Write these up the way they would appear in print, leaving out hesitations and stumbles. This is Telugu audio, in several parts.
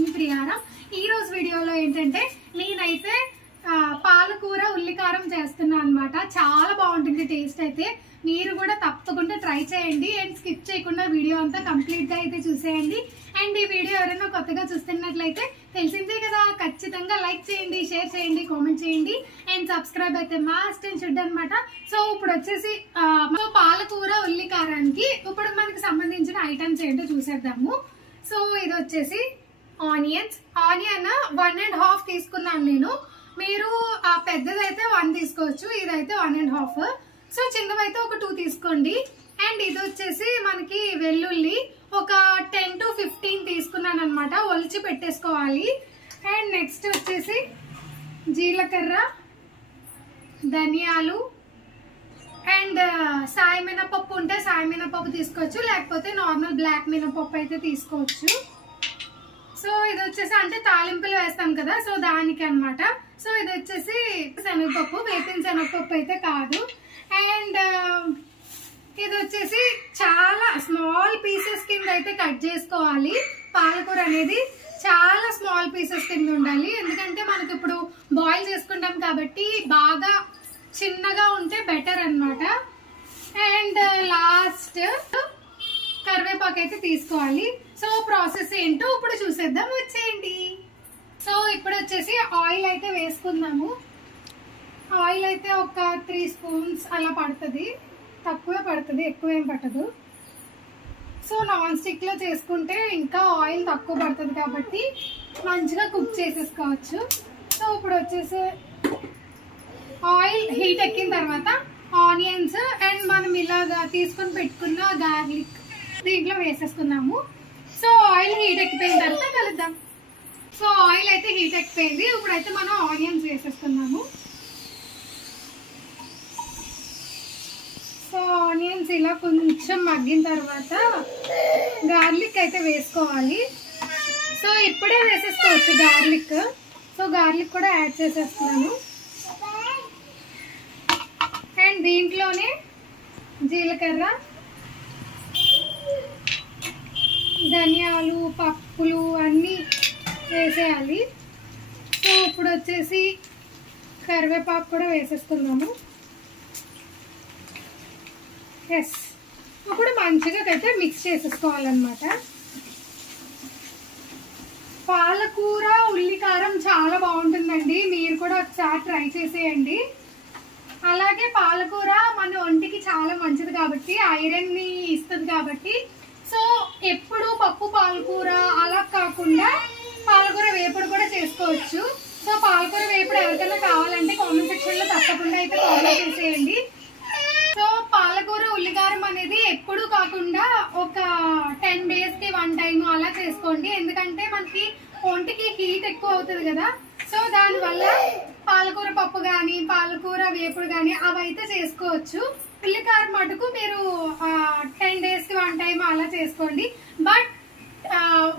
లక్ష్మీ ప్రియారా. ఈ రోజు వీడియోలో ఏంటంటే నేనైతే పాలకూర ఉల్లికారం చేస్తున్నా అన్నమాట. చాలా బాగుంటుంది టేస్ట్ అయితే. మీరు కూడా తప్పకుండా ట్రై చేయండి అండ్ స్కిప్ చేయకుండా వీడియో అంతా కంప్లీట్ గా అయితే చూసేయండి. అండ్ ఈ వీడియో ఎవరైనా కొత్తగా చూస్తున్నట్లయితే తెలిసిందే కదా, ఖచ్చితంగా లైక్ చేయండి, షేర్ చేయండి, కామెంట్ చేయండి అండ్ సబ్స్క్రైబ్ అయితే మస్ట్ అండ్ షుడ్ అనమాట. సో ఇప్పుడు వచ్చేసి పాలకూర ఉల్లికారానికి ఇప్పుడు మనకి సంబంధించిన ఐటమ్స్ ఏంటో చూసేద్దాము. సో ఇది వచ్చేసి ఆనియన్ 1.5 తీసుకున్నాను నేను. మీరు పెద్దదైతే 1 తీసుకోవచ్చు, ఇదైతే 1.5. సో చిన్నవైతే ఒక 2 తీసుకోండి. అండ్ ఇది వచ్చేసి మనకి వెల్లుల్లి ఒక 10 to 15 తీసుకున్నాను అనమాట, ఒలిచి పెట్టేసుకోవాలి. అండ్ నెక్స్ట్ వచ్చేసి జీలకర్ర, ధనియాలు అండ్ సాయి మినపప్పు ఉంటే సాయి మినపప్పు తీసుకోవచ్చు, లేకపోతే నార్మల్ బ్లాక్ మినపప్పు అయితే తీసుకోవచ్చు. సో ఇది వచ్చేసి అంటే తాలింపులు వేస్తాం కదా, సో దానికి అన్నమాట. సో ఇది వచ్చేసి శనగపప్పు, వేపిన శనగపప్పు అయితే కాదు. అండ్ ఇది వచ్చేసి చాలా స్మాల్ పీసెస్ కింద అయితే కట్ చేసుకోవాలి. పాలకూర అనేది చాలా స్మాల్ పీసెస్ కింద ఉండాలి, ఎందుకంటే మనకి ఇప్పుడు బాయిల్ చేసుకుంటాం కాబట్టి బాగా చిన్నగా ఉంటే బెటర్ అన్నమాట. అండ్ లాస్ట్ కరివేపాకు అయితే తీసుకోవాలి. సో ప్రాసెస్ ఏంటో ఇప్పుడు చూసేద్దాం, వచ్చేయండి. సో ఇప్పుడు వచ్చేసి ఆయిల్ అయితే వేసుకుందాము. ఆయిల్ అయితే ఒక 3 స్పూన్స్ అలా పడుతుంది, తక్కువే పడుతుంది, ఎక్కువ ఏం పట్టదు. సో నాన్ స్టిక్ లో చేసుకుంటే ఇంకా ఆయిల్ తక్కువ పడుతుంది కాబట్టి మంచిగా కుక్ చేసేసుకోవచ్చు. సో ఇప్పుడు వచ్చేసి ఆయిల్ హీట్ ఎక్కిన తర్వాత ఆనియన్స్ అండ్ మనం ఇలాగా తీసుకొని పెట్టుకున్న గార్లిక్ దీంట్లో వేసేసుకున్నాము. సో ఆయిల్ హీట్ ఎక్కిపోయిన తర్వాత కలుద్దాం. సో ఆయిల్ అయితే హీట్ ఎక్కిపోయింది, ఇప్పుడైతే మనం ఆనియన్స్ వేసేసుకున్నాము. సో ఆనియన్స్ ఇలా కొంచెం మగ్గిన తర్వాత గార్లిక్ అయితే వేసుకోవాలి. సో ఇప్పుడే వేసేసుకోవచ్చు గార్లిక్. సో గార్లిక్ కూడా యాడ్ చేసేస్తున్నాను. అండ్ దీంట్లోనే జీలకర్ర, ధనియాలు, పప్పులు అన్నీ వేసేయాలి. సో ఇప్పుడు వచ్చేసి కరివేపాకు కూడా వేసేసుకుందాము. ఎస్, ఇప్పుడు మంచిగా అయితే మిక్స్ చేసేసుకోవాలన్నమాట. పాలకూర ఉల్లికారం చాలా బాగుంటుందండి, మీరు కూడా ఒకసారి ట్రై చేసేయండి. అలాగే పాలకూర మన ఒంటికి చాలా మంచిది కాబట్టి, ఐరన్ ని ఇస్తుంది కాబట్టి. సో ఎప్పుడు పప్పు పాలకూర అలా కాకుండా పాలకూర వేపుడు కూడా చేసుకోవచ్చు. సో పాలకూర వేపుడు ఎవరికైనా కావాలంటే కామెంట్ సెక్షన్ లో తప్పకుండా అయితే కామెంట్ చేసేయండి. సో పాలకూర ఉల్లికారం అనేది ఎప్పుడు కాకుండా ఒక 10 days కి 1 time అలా చేసుకోండి, ఎందుకంటే మనకి ఒంటికి హీట్ ఎక్కువ అవుతుంది కదా. సో దానివల్ల పాలకూర పప్పు కానీ పాలకూర వేపుడు కానీ అవైతే చేసుకోవచ్చు. ఉల్లికారం మటుకు మీరు 10 days కి 1 time అలా చేసుకోండి. బట్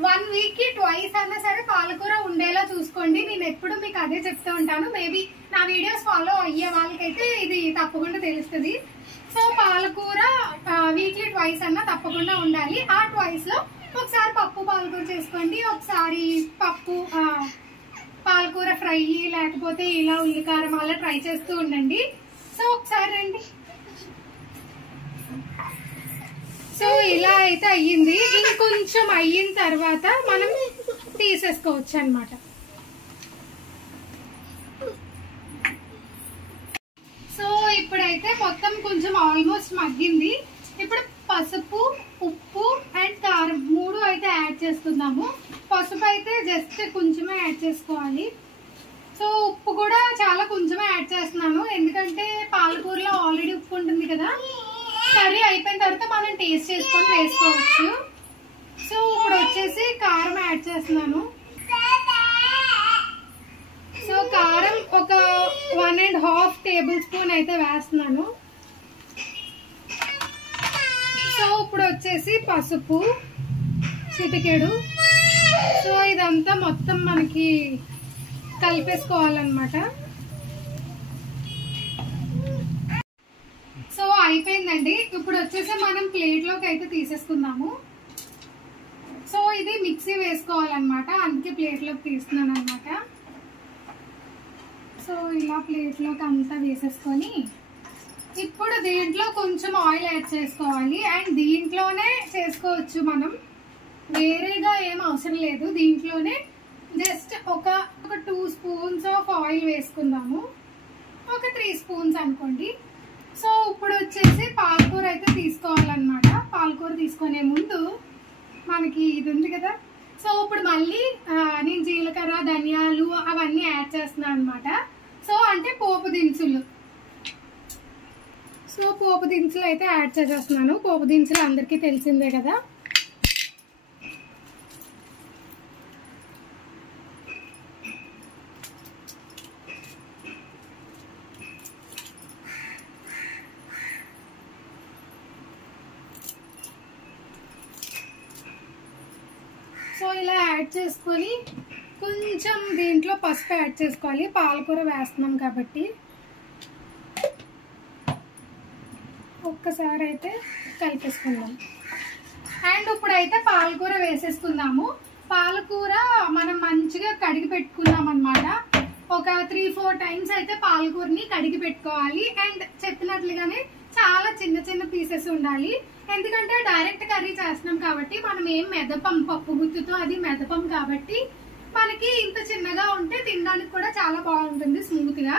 1 week కి 2 అన్నా సరే పాలకూర ఉండేలా చూసుకోండి. నేను ఎప్పుడు మీకు అదే చెప్తూ ఉంటాను. మేబీ నా వీడియోస్ ఫాలో అయ్యే వాళ్ళకైతే ఇది తప్పకుండా తెలుస్తుంది. సో పాలకూర వీక్లీ 2 అన్నా తప్పకుండా ఉండాలి. ఆ 2 లో ఒకసారి పప్పు పాలకూర చేసుకోండి, ఒకసారి పప్పు పాలకూర ఫ్రై, లేకపోతే ఇలా ఉల్లికారం అలా ట్రై చేస్తూ ఉండండి. సో ఒకసారి రండి. సో ఇలా అయితే అయ్యింది. ఇంకొంచెం అయిన తర్వాత మనం తీసేసుకోవచ్చు అన్నమాట. సో ఇప్పుడైతే మొత్తం కొంచెం ఆల్మోస్ట్ మగ్గింది. ఇప్పుడు పసుపు, ఉప్పు అండ్ కారం 3 అయితే యాడ్ చేసుకుందాము. పసుపు అయితే జస్ట్ కొంచెమే యాడ్ చేసుకోవాలి. సో ఉప్పు కూడా చాలా కొంచెమే యాడ్ చేస్తున్నాను, ఎందుకంటే పాలకూరలో ఆల్రెడీ ఉప్పు ఉంటుంది కదా. కర్రీ అయిపోయిన తర్వాత మనం టేస్ట్ చేసుకొని వేసుకోవచ్చు. సో ఇప్పుడు వచ్చేసి కారం యాడ్ చేస్తున్నాను. సో కారం ఒక 1.5 tablespoon అయితే వేస్తున్నాను. సో ఇప్పుడు వచ్చేసి పసుపు చిటికెడు. సో ఇదంతా మొత్తం మనకి కలిపేసుకోవాలన్నమాట. సో అయిపోయిందండి. ఇప్పుడు వచ్చేసి మనం ప్లేట్ లోకి అయితే తీసేసుకుందాము. సో ఇది మిక్సీ వేసుకోవాలన్నమాట. అనమాట, అందుకే ప్లేట్లోకి తీస్తున్నాను అనమాట. సో ఇలా ప్లేట్లోకి అంతా వేసేసుకొని ఇప్పుడు దీంట్లో కొంచెం ఆయిల్ యాడ్ చేసుకోవాలి. అండ్ దీంట్లోనే చేసుకోవచ్చు, మనం వేరేగా ఏం అవసరం లేదు. దీంట్లోనే జస్ట్ ఒక 2 స్పూన్స్ ఆఫ్ ఆయిల్ వేసుకుందాము, ఒక 3 స్పూన్స్ అనుకోండి. సో ఇప్పుడు వచ్చేసి పాలకూర అయితే తీసుకోవాలన్నమాట. పాలకూర తీసుకునే ముందు మనకి ఇది ఉంది కదా, సో ఇప్పుడు మళ్ళీ నేను జీలకర్ర ధనియాలు అవన్నీ యాడ్ చేస్తున్నాను అనమాట. సో అంటే పోపు దినుసులు. సో పోపు దినుసులు అయితే యాడ్ చేసేస్తున్నాను. పోపు దినుసులు అందరికీ తెలిసిందే కదా. సో ఇలా యాడ్ చేసుకొని కొంచెం దీంట్లో పసుపు యాడ్ చేసుకోవాలి, పాలకూర వేస్తున్నాం కాబట్టి. ఒక్కసారి అయితే కలిపేసుకుందాం. అండ్ ఇప్పుడైతే పాలకూర వేసేసుకుందాము. పాలకూర మనం మంచిగా కడిగి పెట్టుకున్నాం అనమాట. ఒక 3-4 టైమ్స్ అయితే పాలకూరని కడిగి పెట్టుకోవాలి. అండ్ చెప్పినట్లుగానే చాలా చిన్న చిన్న పీసెస్ ఉండాలి, ఎందుకంటే డైరెక్ట్ కర్రీ చేస్తున్నాం కాబట్టి. మనం ఏం మెదపం, పప్పు గుత్తుతో అది మెదపం కాబట్టి మనకి ఇంత చిన్నగా ఉంటే తినడానికి కూడా చాలా బాగుంటుంది, స్మూత్ గా.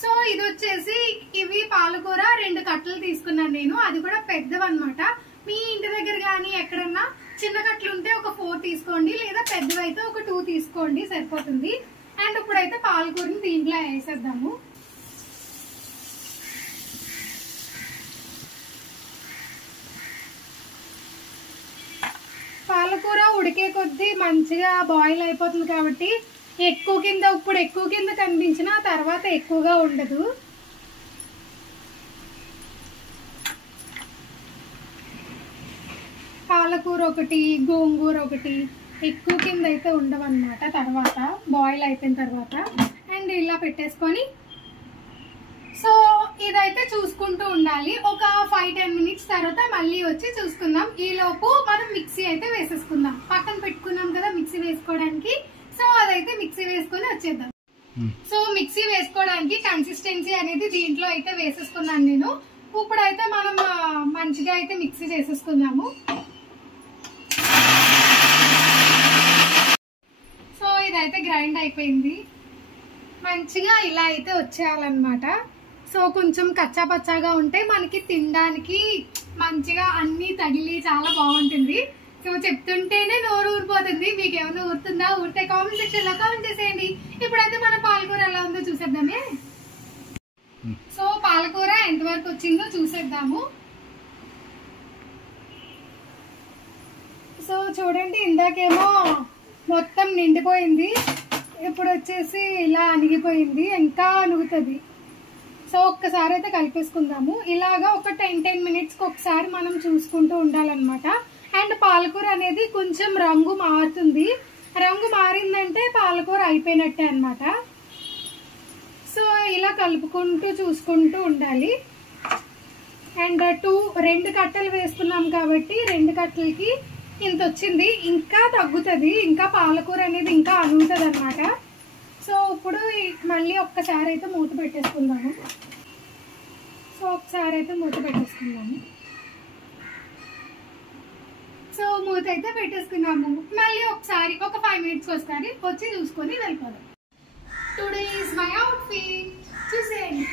సో ఇది వచ్చేసి ఇవి పాలకూర 2 కట్టలు తీసుకున్నాను నేను, అది కూడా పెద్దవన్నమాట. మీ ఇంటి దగ్గర కానీ ఎక్కడన్నా చిన్న కట్టలు ఉంటే ఒక 4 తీసుకోండి, లేదా పెద్దవైతే ఒక 2 తీసుకోండి, సరిపోతుంది. అండ్ ఇప్పుడైతే పాలకూరని దీంట్లో వేసేద్దాము. పాలకూర ఉడికే కొద్దీ మంచిగా బాయిల్ అయిపోతుంది కాబట్టి ఇప్పుడు ఎక్కువ కింద కనిపించిన తర్వాత ఎక్కువగా ఉండదు. పాలకూర ఒకటి, గోంగూర ఒకటి ఎక్కువ కింద అయితే ఉండవన్నమాట తర్వాత బాయిల్ అయిపోయిన తర్వాత. అండ్ ఇలా పెట్టేసుకొని సో ఇదైతే చూసుకుంటూ ఉండాలి. ఒక 5-10 మినిట్స్ తర్వాత మళ్ళీ వచ్చి చూసుకుందాం. ఈ లోపు మనం మిక్సీ అయితే వేసేసుకుందాం. పక్కన పెట్టుకున్నాం కదా మిక్సీ వేసుకోవడానికి, సో అదైతే మిక్సీ వేసుకొని వచ్చేద్దాం. సో మిక్సీ వేసుకోవడానికి కన్సిస్టెన్సీ అనేది దీంట్లో అయితే వేసేసుకున్నాను నేను. ఇప్పుడైతే మనం మంచిగా అయితే మిక్సీ చేసేసుకుందాము. సో ఇదైతే గ్రైండ్ అయిపోయింది, మంచిగా ఇలా అయితే వచ్చేయాలన్నమాట. సో కొంచెం కచ్చా పచ్చాగా ఉంటే మనకి తినడానికి మంచిగా అన్ని తగిలి చాలా బాగుంటుంది. సో చెప్తుంటేనే నోరు ఊరిపోతుంది. మీకు ఏమైనా ఊరుతుందా? ఊరితే కామెంట్ సెక్షన్ లో కామెంట్ చేసేయండి. ఇప్పుడైతే మన పాలకూర ఎలా ఉందో చూసేద్దామే. సో పాలకూర ఎంతవరకు వచ్చిందో చూసేద్దాము. సో చూడండి, ఇందాకేమో మొత్తం నిండిపోయింది, ఇప్పుడు వచ్చేసి ఇలా అణిగిపోయింది, ఇంకా అణుగుతుంది. సో ఒక్కసారి అయితే కలిపేసుకుందాము. ఇలాగా ఒక 10 మినిట్స్కి ఒకసారి మనం చూసుకుంటూ ఉండాలన్నమాట. అండ్ పాలకూర అనేది కొంచెం రంగు మారుతుంది, రంగు మారిందంటే పాలకూర అయిపోయినట్టే అన్నమాట. సో ఇలా కలుపుకుంటూ చూసుకుంటూ ఉండాలి. అండ్ 2 కట్టలు వేసుకున్నాం కాబట్టి 2 కట్టలకి ఇంత వచ్చింది, ఇంకా తగ్గుతుంది, ఇంకా పాలకూర అనేది ఇంకా అరుగుతుంది అన్నమాట. సో ఇప్పుడు మళ్ళీ ఒక్కసారి అయితే మూత పెట్టేసుకుందాము. సో ఒకసారి అయితే మూత పెట్టేసుకుందాము. సో మూత అయితే పెట్టేసుకున్నాము. మళ్ళీ ఒకసారి ఒక 5 మినిట్స్కి ఒకసారి వచ్చి చూసుకొని వెళ్ళిపోదాం. టుడే ఈజ్ మై అవుట్ఫిట్, చూసేయండి.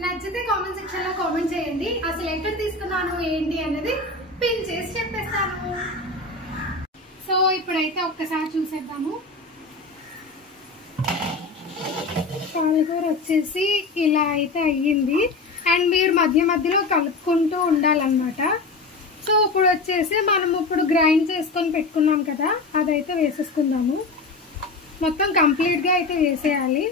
నచ్చితే కామెంట్ సెక్షన్ లో కామెంట్ చేయండి. అసలు ఎక్కడ తీసుకున్నాను ఏంటి అనేది పిన్ చేసి చెప్పేస్తాను. సో ఇప్పుడైతే ఒక్కసారి చూసేద్దాము. పాలకూర వచ్చేసి ఇలా అయితే అయ్యింది. అండ్ మీరు మధ్య మధ్యలో కలుపుకుంటూ ఉండాలన్నమాట. సో ఇప్పుడు వచ్చేసి మనం ఇప్పుడు గ్రైండ్ చేసుకొని పెట్టుకున్నాం కదా, అదైతే వేసేసుకుందాము. మొత్తం కంప్లీట్గా అయితే వేసేయాలి.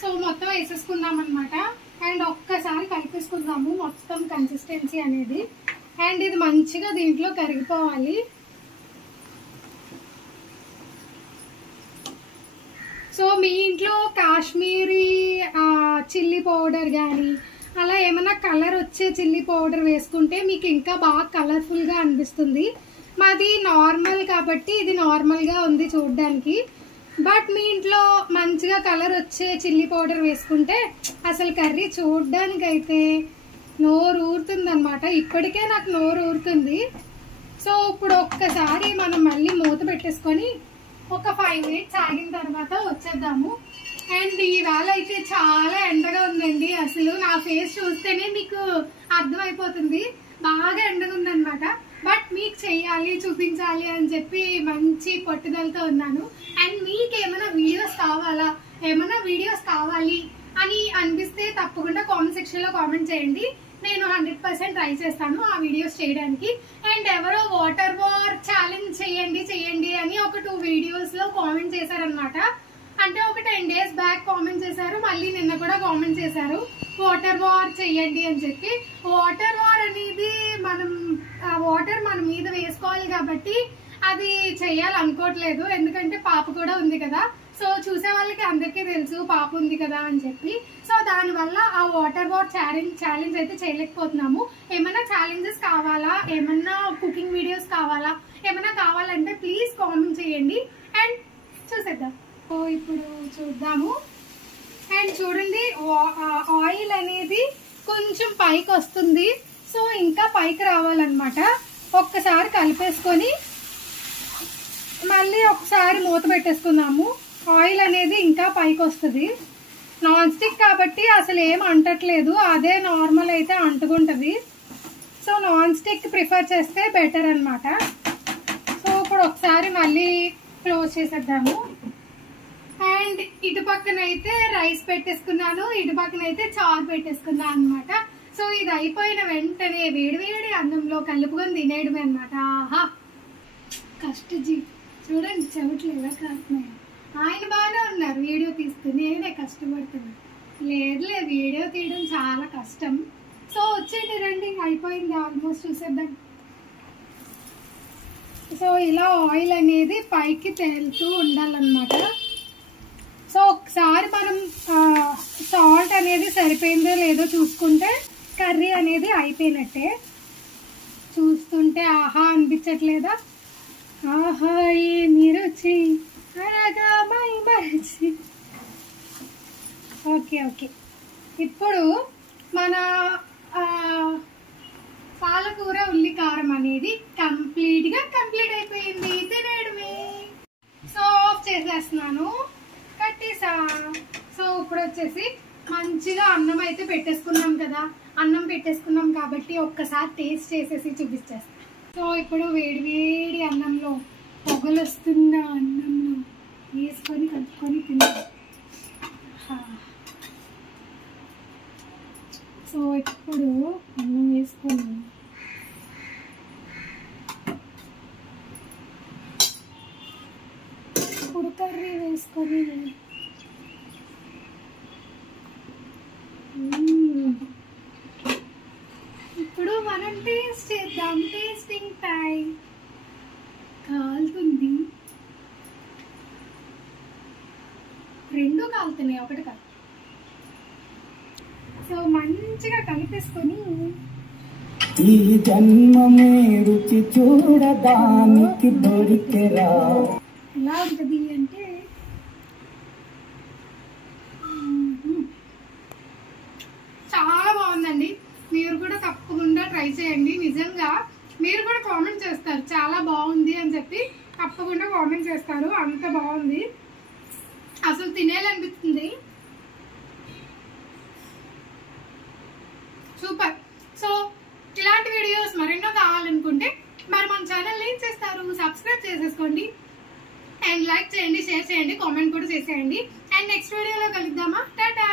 సో మొత్తం వేసేసుకుందాం అనమాట. అండ్ ఒక్కసారి కలిపేసుకుందాము మొత్తం కన్సిస్టెన్సీ అనేది. అండ్ ఇది మంచిగా దీంట్లో కరిగిపోవాలి. సో మీ ఇంట్లో కాశ్మీరీ చిల్లీ పౌడర్ కానీ అలా ఏమైనా కలర్ వచ్చే చిల్లీ పౌడర్ వేసుకుంటే మీకు ఇంకా బాగా కలర్ఫుల్గా అనిపిస్తుంది. మాది నార్మల్ కాబట్టి ఇది నార్మల్గా ఉంది చూడడానికి. బట్ మీ ఇంట్లో మంచిగా కలర్ వచ్చే చిల్లీ పౌడర్ వేసుకుంటే అసలు కర్రీ చూడడానికైతే నోరు ఊరుతుంది అనమాట. ఇప్పటికే నాకు నోరు ఊరుతుంది. సో ఇప్పుడు ఒక్కసారి మనం మళ్ళీ మూత పెట్టేసుకొని ఒక 5 మినిట్స్ ఆగిన తర్వాత వచ్చేద్దాము. అండ్ ఈవేళ అయితే చాలా ఎండగా ఉందండి. అసలు నా ఫేస్ చూస్తేనే మీకు అర్థమైపోతుంది బాగా ఎండగా ఉందన్నమాట. బట్ మీకు చెయ్యాలి చూపించాలి అని చెప్పి మంచి పట్టుదలతో ఉన్నాను. అండ్ మీకు ఏమైనా వీడియోస్ కావాలి అని అనిపిస్తే తప్పకుండా కామెంట్ సెక్షన్ లో కామెంట్ చేయండి. నేను 100% ట్రై చేస్తాను ఆ వీడియోస్ చేయడానికి. అండ్ ఎవరో వాటర్ వార్ ఛాలెంజ్ చేయండి అని ఒక 2 వీడియోస్ లో కామెంట్ చేశారనమాట. అంటే ఒక 10 days బ్యాక్ కామెంట్ చేశారు, మళ్ళీ నిన్న కూడా కామెంట్ చేశారు వాటర్ వార్ చెయ్యండి అని చెప్పి. వాటర్ వార్ అనేది వాటర్ మన మీద వేసుకోవాలి కాబట్టి అది చెయ్యాలనుకోవట్లేదు. ఎందుకంటే పాప కూడా ఉంది కదా. సో చూసే వాళ్ళకి అందరికీ తెలుసు పాప ఉంది కదా అని చెప్పి. సో దానివల్ల ఆ వాటర్ వార్ ఛాలెంజ్ అయితే చేయలేకపోతున్నాము. ఏమైనా ఛాలెంజెస్ కావాలా, ఏమన్నా కుకింగ్ వీడియోస్ కావాలా, ఏమైనా కావాలంటే ప్లీజ్ కామెంట్ చేయండి అండ్ చూసేద్దాం. సో ఇప్పుడు చూద్దాము. అండ్ చూడండి ఆయిల్ అనేది కొంచెం పైకి వస్తుంది. సో ఇంకా పైకి రావాలన్నమాట. ఒక్కసారి కలిపేసుకొని మళ్ళీ ఒకసారి మూత పెట్టేసుకుందాము. ఆయిల్ అనేది ఇంకా పైకి వస్తుంది. నాన్ స్టిక్ కాబట్టి అసలు ఏం అంటట్లేదు, అదే నార్మల్ అయితే అంటుకుంటుంది. సో నాన్ స్టిక్ ప్రిఫర్ చేస్తే బెటర్ అనమాట. సో ఇప్పుడు ఒకసారి మళ్ళీ క్లోజ్ చేసేద్దాము. అండ్ ఇటు పక్కన అయితే రైస్ పెట్టేసుకున్నాను, ఇటు పక్కన అయితే చారు పెట్టేసుకున్నాను అనమాట. సో ఇది అయిపోయిన వెంటనే వేడివేడి అన్నంలో కలుపుకొని తినేయడమే అనమాట. ఆహా కష్టజీ చూడండి చెవిట్లు ఎలా కాస్తున్నాయి. ఆయన బాగానే ఉన్నారు వీడియో తీస్తూ, నేనే కష్టపడుతున్నాను. లేదు వీడియో తీయడం చాలా కష్టం. సో వచ్చేయండి రండి, అయిపోయింది ఆల్మోస్ట్, చూసేద్దాం. సో ఇలా ఆయిల్ అనేది పైకి తేలుతూ ఉండాలన్నమాట. సో ఒకసారి మనం సాల్ట్ అనేది సరిపోయిందో లేదో చూసుకుంటే కర్రీ అనేది అయిపోయినట్టే. చూస్తుంటే ఆహా అనిపించట్లేదా? ఆహా ఏమి రుచి అనగా మై మరచి. ఓకే ఇప్పుడు మన పాలకూర ఉల్లి కారం అనేది కంప్లీట్ అయిపోయింది, తినేయడమే. సో ఆఫ్ చేసేస్తున్నాను, కట్టేసా. సో ఇప్పుడు వచ్చేసి మంచిగా అన్నం అయితే పెట్టేసుకున్నాం కదా. అన్నం పెట్టేసుకున్నాం కాబట్టి ఒక్కసారి టేస్ట్ చేసేసి చూపించేస్తాను. సో ఇప్పుడు వేడి అన్నంలో పొగలు వస్తున్న అన్నంలో వేసుకొని కలుపుకొని తిన్నాం. సో ఇప్పుడు అన్నం వేసుకొని ఇప్పుడు కర్రీ వేసుకొని ఇప్పుడు మనం టేస్ట్ చేద్దాం. Tasting time. కాలుతుంది, 2 కాలుతున్నాయి, 1 కాదు. సో మంచిగా కలిపేసుకొని ఈ జన్మమే రుచి చూడడానికి దొరికెరా. ఎలా ఉంటుంది అంటే చాలా బాగుందండి. మీరు కూడా తప్పకుండా ట్రై చేయండి. నిజంగా మీరు కూడా కామెంట్ చేస్తారు చాలా బాగుంది అని చెప్పి, తప్పకుండా కామెంట్ చేస్తారు. అంత బాగుంది, అసలు తినేయాలనిపిస్తుంది. సూపర్. సో ఇలాంటి వీడియోస్ మరెన్నో కావాలనుకుంటే మరి మన ఛానల్ ఏం చేస్తారు, సబ్స్క్రైబ్ చేసేసుకోండి అండ్ లైక్ చేయండి, షేర్ చేయండి, కామెంట్ కూడా చేసేయండి. అండ్ నెక్స్ట్ వీడియోలో కలుద్దామా. టాటా.